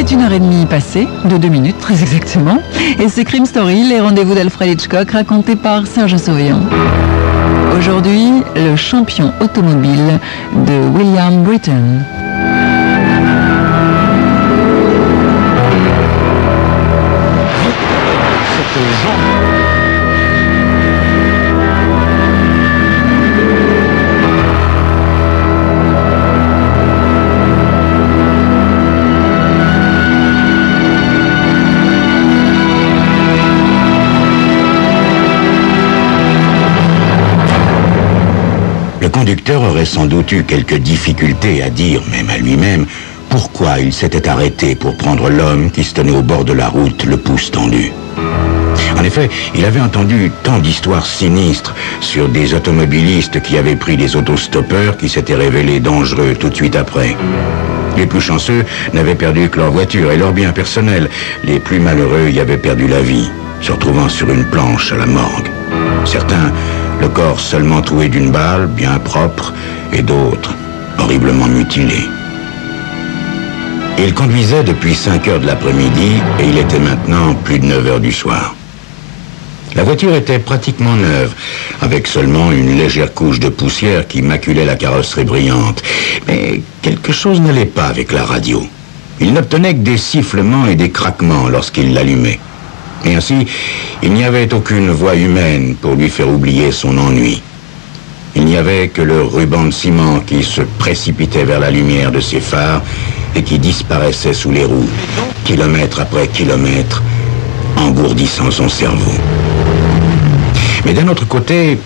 est 1h30 passée, de 2 minutes très exactement, et c'est Crime Story, les rendez-vous d'Alfred Hitchcock racontés par Serge Sauvian. Aujourd'hui, le champion automobile de William Britton. Le conducteur aurait sans doute eu quelques difficultés à dire, même à lui-même, pourquoi il s'était arrêté pour prendre l'homme qui se tenait au bord de la route, le pouce tendu. En effet, il avait entendu tant d'histoires sinistres sur des automobilistes qui avaient pris des autostoppeurs qui s'étaient révélés dangereux tout de suite après. Les plus chanceux n'avaient perdu que leur voiture et leur bien personnel. Les plus malheureux y avaient perdu la vie, se retrouvant sur une planche à la morgue. Certains, le corps seulement troué d'une balle, bien propre, et d'autres, horriblement mutilés. Il conduisait depuis 5 heures de l'après-midi et il était maintenant plus de 9 heures du soir. La voiture était pratiquement neuve, avec seulement une légère couche de poussière qui maculait la carrosserie brillante. Mais quelque chose n'allait pas avec la radio. Il n'obtenait que des sifflements et des craquements lorsqu'il l'allumait. Et ainsi, il n'y avait aucune voix humaine pour lui faire oublier son ennui. Il n'y avait que le ruban de ciment qui se précipitait vers la lumière de ses phares et qui disparaissait sous les roues, kilomètre après kilomètre, engourdissant son cerveau. Mais d'un autre côté,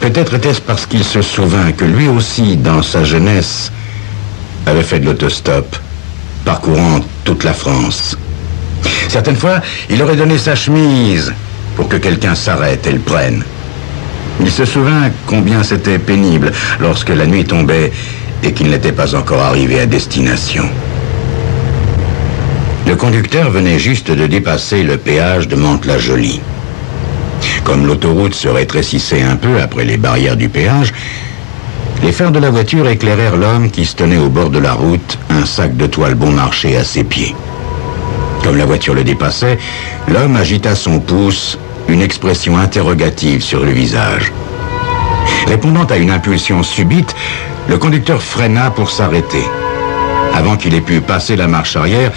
peut-être était-ce parce qu'il se souvint que lui aussi, dans sa jeunesse, avait fait de l'autostop, parcourant toute la France. Certaines fois, il aurait donné sa chemise pour que quelqu'un s'arrête et le prenne. Il se souvint combien c'était pénible lorsque la nuit tombait et qu'il n'était pas encore arrivé à destination. Le conducteur venait juste de dépasser le péage de Mantes-la-Jolie. Comme l'autoroute se rétrécissait un peu après les barrières du péage, les phares de la voiture éclairèrent l'homme qui se tenait au bord de la route, un sac de toile bon marché à ses pieds. Comme la voiture le dépassait, l'homme agita son pouce, une expression interrogative sur le visage. Répondant à une impulsion subite, le conducteur freina pour s'arrêter. Avant qu'il ait pu passer la marche arrière,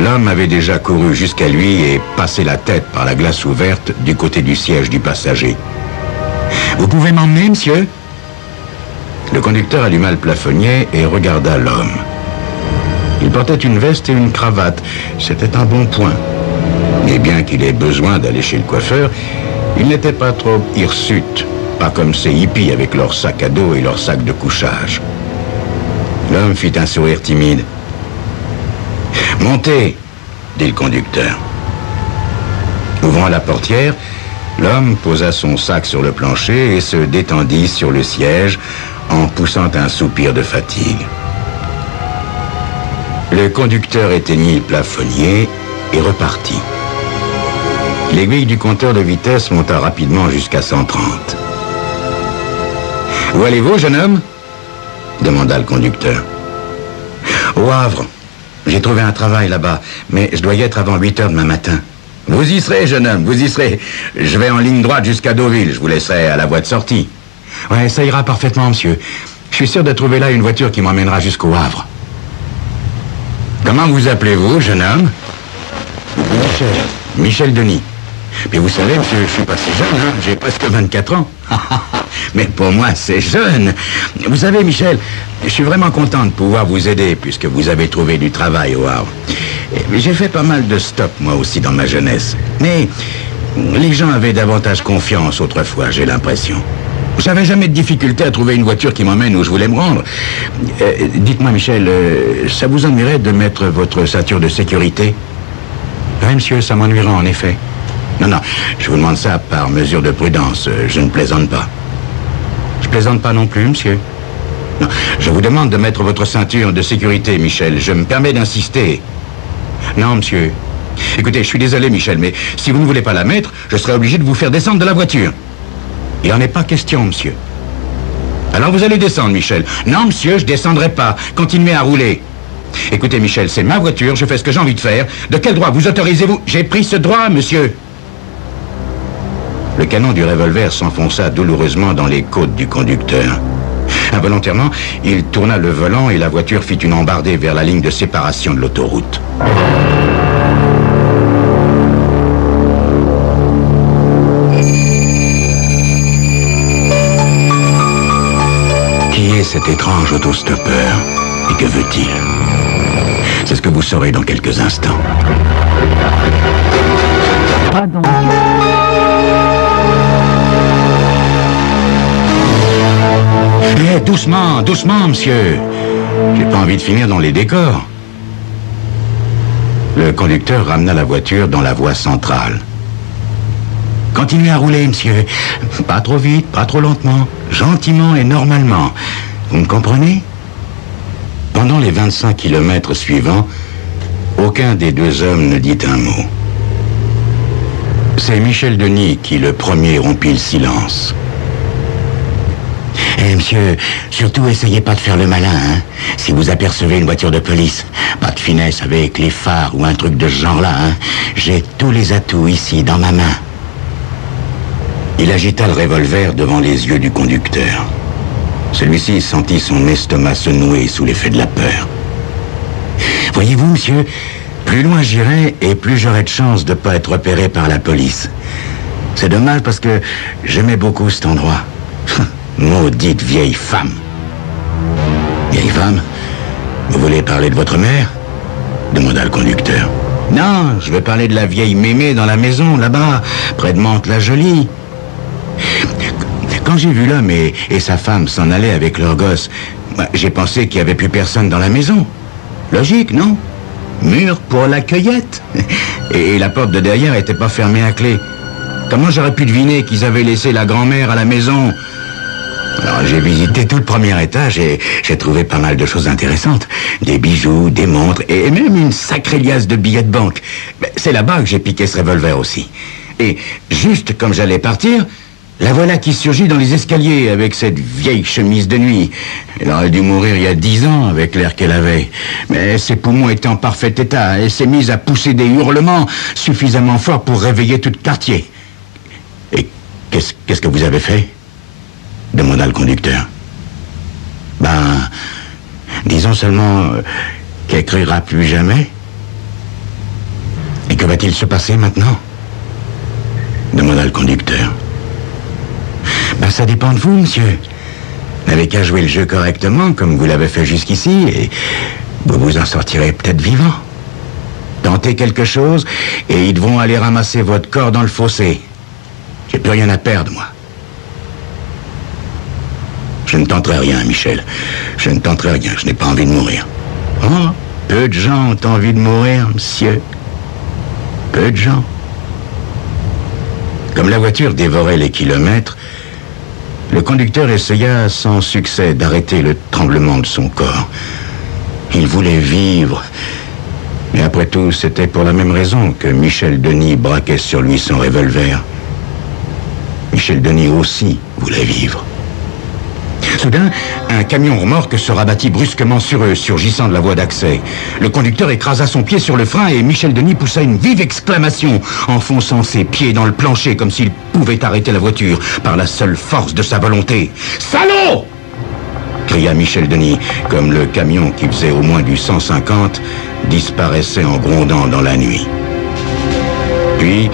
l'homme avait déjà couru jusqu'à lui et passé la tête par la glace ouverte du côté du siège du passager. « Vous pouvez m'emmener, monsieur ?» Le conducteur alluma le plafonnier et regarda l'homme. Il portait une veste et une cravate. C'était un bon point. Mais bien qu'il ait besoin d'aller chez le coiffeur, il n'était pas trop hirsute, pas comme ces hippies avec leur sac à dos et leur sac de couchage. L'homme fit un sourire timide. « Montez !» dit le conducteur. Ouvrant la portière, l'homme posa son sac sur le plancher et se détendit sur le siège en poussant un soupir de fatigue. Le conducteur éteignit le plafonnier et repartit. L'aiguille du compteur de vitesse monta rapidement jusqu'à 130. « Où allez-vous, jeune homme ?» demanda le conducteur. « Au Havre. J'ai trouvé un travail là-bas, mais je dois y être avant 8 heures demain matin. »« Vous y serez, jeune homme, vous y serez. Je vais en ligne droite jusqu'à Deauville. Je vous laisserai à la voie de sortie. »« Ouais, ça ira parfaitement, monsieur. Je suis sûr de trouver là une voiture qui m'emmènera jusqu'au Havre. » « Comment vous appelez-vous, jeune homme ?»« Michel. Michel Denis. Mais vous savez, monsieur, je suis pas si jeune, hein. J'ai presque 24 ans. Mais pour moi, c'est jeune. Vous savez, Michel, je suis vraiment content de pouvoir vous aider puisque vous avez trouvé du travail au Havre. J'ai fait pas mal de stops, moi aussi, dans ma jeunesse. Mais les gens avaient davantage confiance autrefois, j'ai l'impression. J'avais jamais de difficulté à trouver une voiture qui m'emmène où je voulais me rendre. Dites-moi, Michel, ça vous ennuierait de mettre votre ceinture de sécurité ? Oui, monsieur, ça m'ennuierait en effet. Non, je vous demande ça par mesure de prudence. Je ne plaisante pas. Je plaisante pas non plus, monsieur. Non, je vous demande de mettre votre ceinture de sécurité, Michel. Je me permets d'insister. Non, monsieur. Écoutez, je suis désolé, Michel, mais si vous ne voulez pas la mettre, je serai obligé de vous faire descendre de la voiture. Il n'en est pas question, monsieur. Alors vous allez descendre, Michel. Non, monsieur, je descendrai pas. Continuez à rouler. Écoutez, Michel, c'est ma voiture, je fais ce que j'ai envie de faire. De quel droit vous autorisez-vous? J'ai pris ce droit, monsieur. Le canon du revolver s'enfonça douloureusement dans les côtes du conducteur. Involontairement, il tourna le volant et la voiture fit une embardée vers la ligne de séparation de l'autoroute. Qui est cet étrange autostoppeur et que veut-il? C'est ce que vous saurez dans quelques instants. Pardon. Eh, doucement, doucement, monsieur. J'ai pas envie de finir dans les décors. Le conducteur ramena la voiture dans la voie centrale. Continuez à rouler, monsieur. Pas trop vite, pas trop lentement. Gentiment et normalement. Vous me comprenez? Pendant les 25 kilomètres suivants, aucun des deux hommes ne dit un mot. C'est Michel Denis qui, le premier, rompit le silence. Eh, monsieur, surtout essayez pas de faire le malin, hein. Si vous apercevez une voiture de police, pas de finesse avec les phares ou un truc de ce genre-là, hein. J'ai tous les atouts ici, dans ma main. Il agita le revolver devant les yeux du conducteur. Celui-ci sentit son estomac se nouer sous l'effet de la peur. Voyez-vous, monsieur, plus loin j'irai et plus j'aurai de chance de ne pas être repéré par la police. C'est dommage parce que j'aimais beaucoup cet endroit. Maudite vieille femme. Vieille femme? Vous voulez parler de votre mère? Demanda le conducteur. Non, je veux parler de la vieille mémé dans la maison, là-bas, près de Mantes-la-Jolie. Quand j'ai vu l'homme et sa femme s'en aller avec leur gosse, j'ai pensé qu'il n'y avait plus personne dans la maison. Logique, non? Mur pour la cueillette. Et la porte de derrière n'était pas fermée à clé. Comment j'aurais pu deviner qu'ils avaient laissé la grand-mère à la maison? Alors j'ai visité tout le premier étage et j'ai trouvé pas mal de choses intéressantes. Des bijoux, des montres et même une sacrée liasse de billets de banque. C'est là-bas que j'ai piqué ce revolver aussi. Et juste comme j'allais partir, la voilà qui surgit dans les escaliers avec cette vieille chemise de nuit. Elle aurait dû mourir il y a 10 ans avec l'air qu'elle avait. Mais ses poumons étaient en parfait état. Elle s'est mise à pousser des hurlements suffisamment forts pour réveiller tout le quartier. Et qu'est-ce que vous avez fait? Demanda le conducteur. Disons seulement qu'elle criera plus jamais. Et que va-t-il se passer maintenant? Demanda le conducteur. Ça dépend de vous, monsieur. Vous n'avez qu'à jouer le jeu correctement, comme vous l'avez fait jusqu'ici, et vous vous en sortirez peut-être vivant. Tentez quelque chose, et ils devront aller ramasser votre corps dans le fossé. J'ai plus rien à perdre, moi. Je ne tenterai rien, Michel. Je ne tenterai rien, je n'ai pas envie de mourir. Oh, peu de gens ont envie de mourir, monsieur. Peu de gens. Comme la voiture dévorait les kilomètres, le conducteur essaya sans succès d'arrêter le tremblement de son corps. Il voulait vivre. Mais après tout, c'était pour la même raison que Michel Denis braquait sur lui son revolver. Michel Denis aussi voulait vivre. Soudain, un camion remorque se rabattit brusquement sur eux, surgissant de la voie d'accès. Le conducteur écrasa son pied sur le frein et Michel Denis poussa une vive exclamation, enfonçant ses pieds dans le plancher comme s'il pouvait arrêter la voiture par la seule force de sa volonté. « Salaud !» cria Michel Denis, comme le camion qui faisait au moins du 150 disparaissait en grondant dans la nuit. Puis,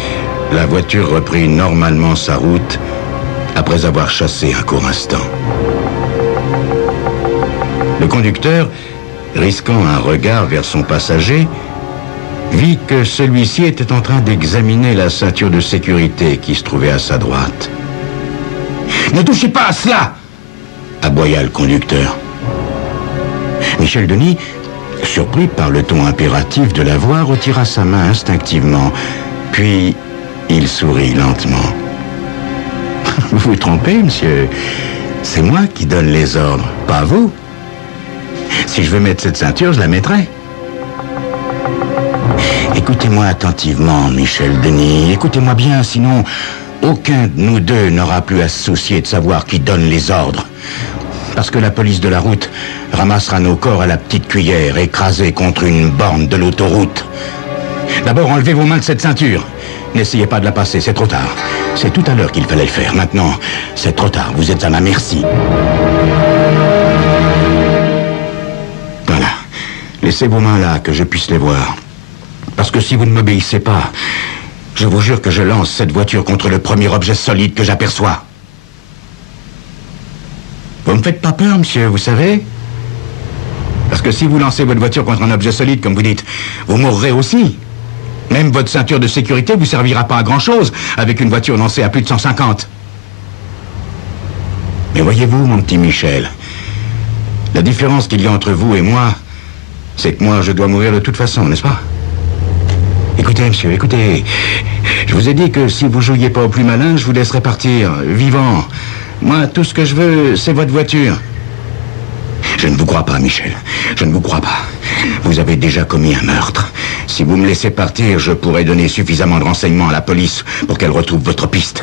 la voiture reprit normalement sa route après avoir chassé un court instant. Le conducteur, risquant un regard vers son passager, vit que celui-ci était en train d'examiner la ceinture de sécurité qui se trouvait à sa droite. « Ne touchez pas à cela !» aboya le conducteur. Michel Denis, surpris par le ton impératif de la voix, retira sa main instinctivement, puis il sourit lentement. « Vous vous trompez, monsieur. C'est moi qui donne les ordres, pas vous. Si je veux mettre cette ceinture, je la mettrai. » Écoutez-moi attentivement, Michel Denis. Écoutez-moi bien, sinon aucun de nous deux n'aura plus à se soucier de savoir qui donne les ordres. Parce que la police de la route ramassera nos corps à la petite cuillère, écrasés contre une borne de l'autoroute. D'abord, enlevez vos mains de cette ceinture. N'essayez pas de la passer, c'est trop tard. C'est tout à l'heure qu'il fallait le faire. Maintenant, c'est trop tard. Vous êtes à ma merci. Voilà. Laissez vos mains là, que je puisse les voir. Parce que si vous ne m'obéissez pas, je vous jure que je lance cette voiture contre le premier objet solide que j'aperçois. Vous me faites pas peur, monsieur, vous savez? Parce que si vous lancez votre voiture contre un objet solide, comme vous dites, vous mourrez aussi. Même votre ceinture de sécurité vous servira pas à grand-chose avec une voiture lancée à plus de 150. Mais voyez-vous, mon petit Michel, la différence qu'il y a entre vous et moi, c'est que moi, je dois mourir de toute façon, n'est-ce pas? Écoutez, monsieur, écoutez. Je vous ai dit que si vous jouiez pas au plus malin, je vous laisserai partir, vivant. Moi, tout ce que je veux, c'est votre voiture. Je ne vous crois pas, Michel. Je ne vous crois pas. Vous avez déjà commis un meurtre. Si vous me laissez partir, je pourrai donner suffisamment de renseignements à la police pour qu'elle retrouve votre piste.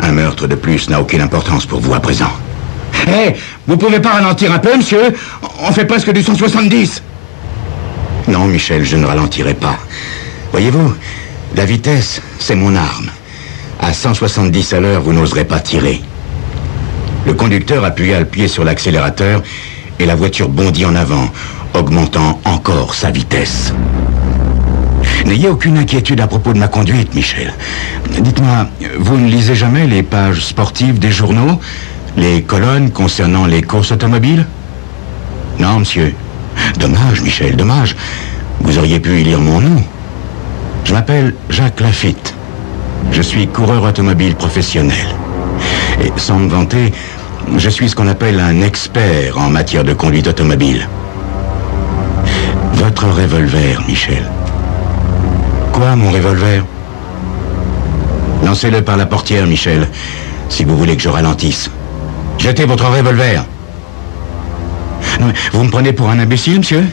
Un meurtre de plus n'a aucune importance pour vous à présent. Hé, vous pouvez pas ralentir un peu, monsieur? On fait presque du 170. Non, Michel, je ne ralentirai pas. Voyez-vous, la vitesse, c'est mon arme. À 170 à l'heure, vous n'oserez pas tirer. Le conducteur appuya le pied sur l'accélérateur et la voiture bondit en avant, augmentant encore sa vitesse. N'ayez aucune inquiétude à propos de ma conduite, Michel. Dites-moi, vous ne lisez jamais les pages sportives des journaux, les colonnes concernant les courses automobiles? Non, monsieur. Dommage, Michel, dommage. Vous auriez pu y lire mon nom. Je m'appelle Jacques Lafitte. Je suis coureur automobile professionnel. Et sans me vanter, je suis ce qu'on appelle un expert en matière de conduite automobile. Votre revolver, Michel. Quoi, mon revolver? Lancez-le par la portière, Michel, si vous voulez que je ralentisse. Jetez votre revolver. Non, vous me prenez pour un imbécile, monsieur?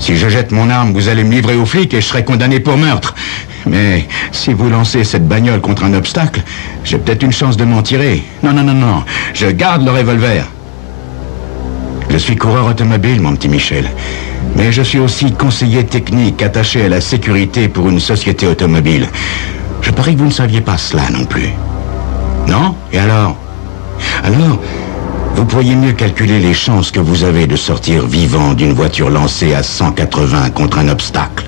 Si je jette mon arme, vous allez me livrer aux flics et je serai condamné pour meurtre. Mais si vous lancez cette bagnole contre un obstacle, j'ai peut-être une chance de m'en tirer. Non, non, non, non. Je garde le revolver. Je suis coureur automobile, mon petit Michel. Mais je suis aussi conseiller technique attaché à la sécurité pour une société automobile. Je parie que vous ne saviez pas cela non plus. Non? Et alors? Alors, vous pourriez mieux calculer les chances que vous avez de sortir vivant d'une voiture lancée à 180 contre un obstacle.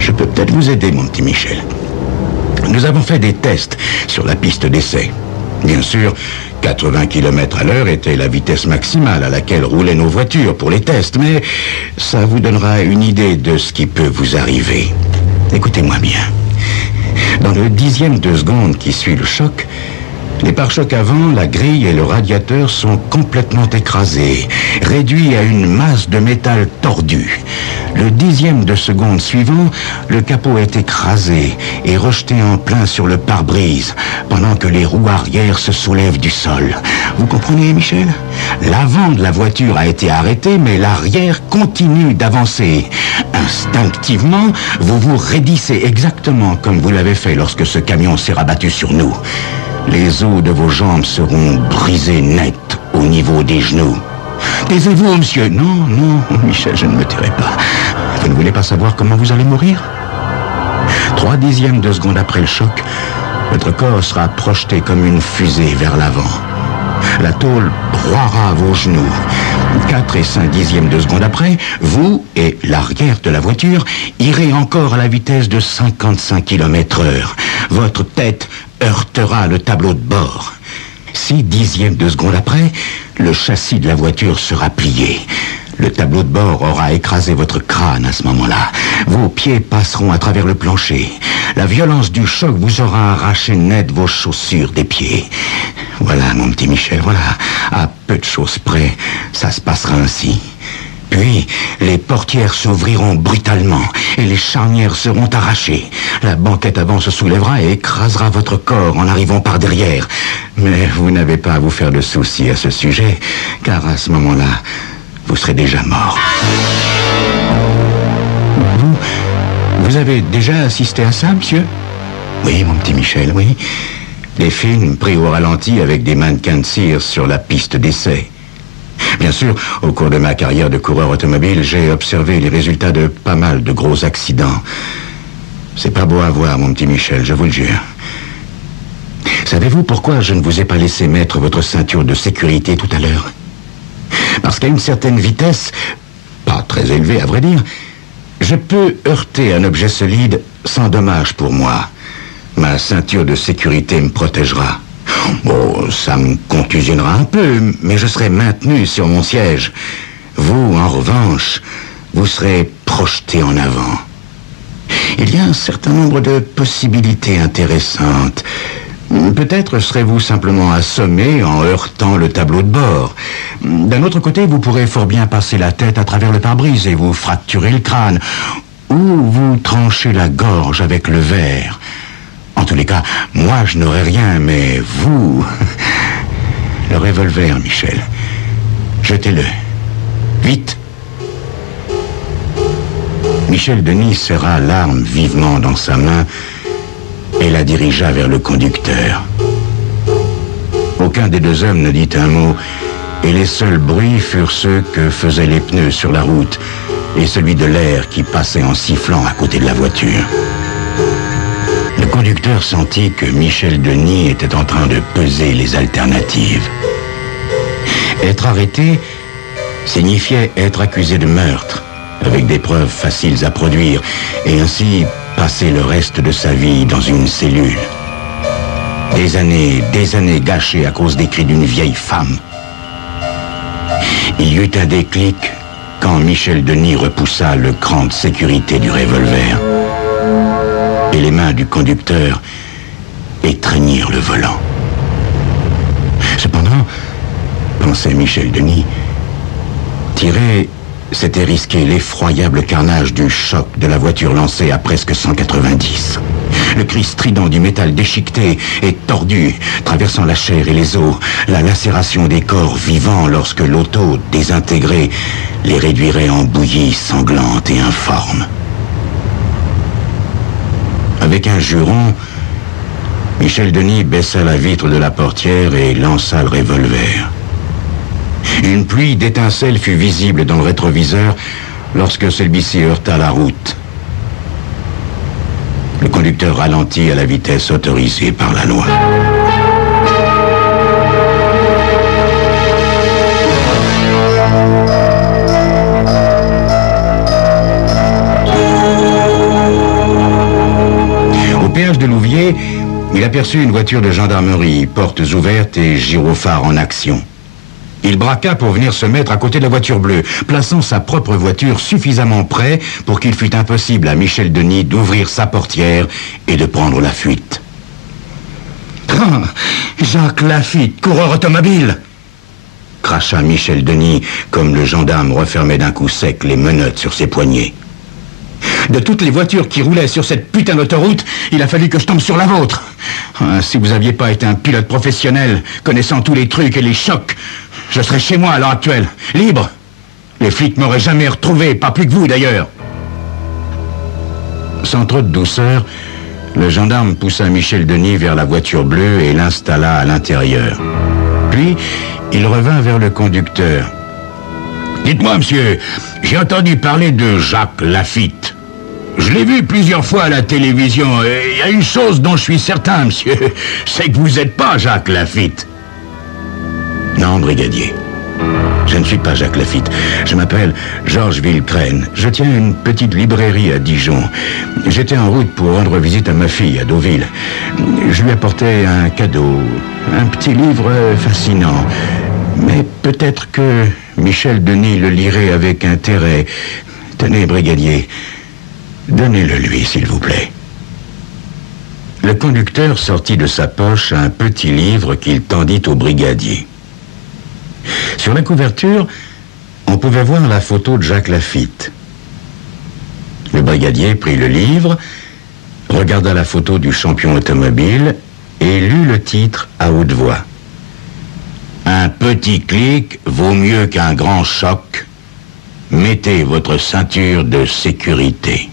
Je peux peut-être vous aider, mon petit Michel. Nous avons fait des tests sur la piste d'essai. Bien sûr, 80 km à l'heure était la vitesse maximale à laquelle roulaient nos voitures pour les tests, mais ça vous donnera une idée de ce qui peut vous arriver. Écoutez-moi bien. Dans le 10e de seconde qui suit le choc, les pare-chocs avant, la grille et le radiateur sont complètement écrasés, réduits à une masse de métal tordu. Le 10e de seconde suivant, le capot est écrasé et rejeté en plein sur le pare-brise, pendant que les roues arrière se soulèvent du sol. Vous comprenez, Michel? L'avant de la voiture a été arrêté, mais l'arrière continue d'avancer. Instinctivement, vous vous raidissez exactement comme vous l'avez fait lorsque ce camion s'est rabattu sur nous. Les os de vos jambes seront brisés net au niveau des genoux. Taisez-vous, monsieur. Non, non, Michel, je ne me tairai pas. Vous ne voulez pas savoir comment vous allez mourir? 3/10 de seconde après le choc, votre corps sera projeté comme une fusée vers l'avant. La tôle broiera vos genoux. 4 et 5/10 de seconde après, vous et l'arrière de la voiture irez encore à la vitesse de 55 km/h. Votre tête heurtera le tableau de bord. 6/10 de seconde après, le châssis de la voiture sera plié. Le tableau de bord aura écrasé votre crâne à ce moment-là. Vos pieds passeront à travers le plancher. La violence du choc vous aura arraché net vos chaussures des pieds. Voilà, mon petit Michel, voilà. À peu de choses près, ça se passera ainsi. Puis, les portières s'ouvriront brutalement et les charnières seront arrachées. La banquette avant se soulèvera et écrasera votre corps en arrivant par derrière. Mais vous n'avez pas à vous faire de soucis à ce sujet, car à ce moment-là, vous serez déjà mort. Vous avez déjà assisté à ça, monsieur? Oui, mon petit Michel, oui. Des films pris au ralenti avec des mannequins de cire sur la piste d'essai. Bien sûr, au cours de ma carrière de coureur automobile, j'ai observé les résultats de pas mal de gros accidents. C'est pas beau à voir, mon petit Michel, je vous le jure. Savez-vous pourquoi je ne vous ai pas laissé mettre votre ceinture de sécurité tout à l'heure? Parce qu'à une certaine vitesse, pas très élevée à vrai dire, je peux heurter un objet solide sans dommage pour moi. Ma ceinture de sécurité me protégera. Bon, ça me contusionnera un peu, mais je serai maintenu sur mon siège. Vous, en revanche, vous serez projeté en avant. Il y a un certain nombre de possibilités intéressantes. Peut-être serez-vous simplement assommé en heurtant le tableau de bord. D'un autre côté, vous pourrez fort bien passer la tête à travers le pare-brise et vous fracturer le crâne. Ou vous tranchez la gorge avec le verre. En tous les cas, moi je n'aurai rien, mais vous... Le revolver, Michel. Jetez-le. Vite. Michel Denis serra l'arme vivement dans sa main et la dirigea vers le conducteur. Aucun des deux hommes ne dit un mot, et les seuls bruits furent ceux que faisaient les pneus sur la route et celui de l'air qui passait en sifflant à côté de la voiture. Le conducteur sentit que Michel Denis était en train de peser les alternatives. Être arrêté signifiait être accusé de meurtre, avec des preuves faciles à produire, et ainsi passer le reste de sa vie dans une cellule. Des années gâchées à cause des cris d'une vieille femme. Il y eut un déclic quand Michel Denis repoussa le cran de sécurité du revolver. Et les mains du conducteur étreignirent le volant. Cependant, pensait Michel Denis, tirer, c'était risquer l'effroyable carnage du choc de la voiture lancée à presque 190. Le cri strident du métal déchiqueté et tordu, traversant la chair et les os, la lacération des corps vivants lorsque l'auto, désintégrée, les réduirait en bouillie sanglante et informe. Avec un juron, Michel Denis baissa la vitre de la portière et lança le revolver. Une pluie d'étincelles fut visible dans le rétroviseur lorsque celui-ci heurta la route. Le conducteur ralentit à la vitesse autorisée par la loi. Au péage de Louviers, il aperçut une voiture de gendarmerie, portes ouvertes et gyrophare en action. Il braqua pour venir se mettre à côté de la voiture bleue, plaçant sa propre voiture suffisamment près pour qu'il fût impossible à Michel Denis d'ouvrir sa portière et de prendre la fuite. Ah, Jacques Lafitte, coureur automobile! Cracha Michel Denis, comme le gendarme refermait d'un coup sec les menottes sur ses poignets. De toutes les voitures qui roulaient sur cette putain d'autoroute, il a fallu que je tombe sur la vôtre. Ah, si vous aviez pas été un pilote professionnel, connaissant tous les trucs et les chocs, je serais chez moi à l'heure actuelle, libre. Les flics m'auraient jamais retrouvé, pas plus que vous d'ailleurs. Sans trop de douceur, le gendarme poussa Michel Denis vers la voiture bleue et l'installa à l'intérieur. Puis, il revint vers le conducteur. « Dites-moi, monsieur, j'ai entendu parler de Jacques Lafitte. Je l'ai vu plusieurs fois à la télévision. Il y a une chose dont je suis certain, monsieur, c'est que vous n'êtes pas Jacques Lafitte. » Non, brigadier. Je ne suis pas Jacques Lafitte. Je m'appelle Georges Villecrène. Je tiens une petite librairie à Dijon. J'étais en route pour rendre visite à ma fille à Deauville. Je lui apportais un cadeau, un petit livre fascinant. Mais peut-être que Michel Denis le lirait avec intérêt. Tenez, brigadier, donnez-le lui, s'il vous plaît. Le conducteur sortit de sa poche un petit livre qu'il tendit au brigadier. Sur la couverture, on pouvait voir la photo de Jacques Lafitte. Le brigadier prit le livre, regarda la photo du champion automobile et lut le titre à haute voix. « Un petit clic vaut mieux qu'un grand choc. Mettez votre ceinture de sécurité. »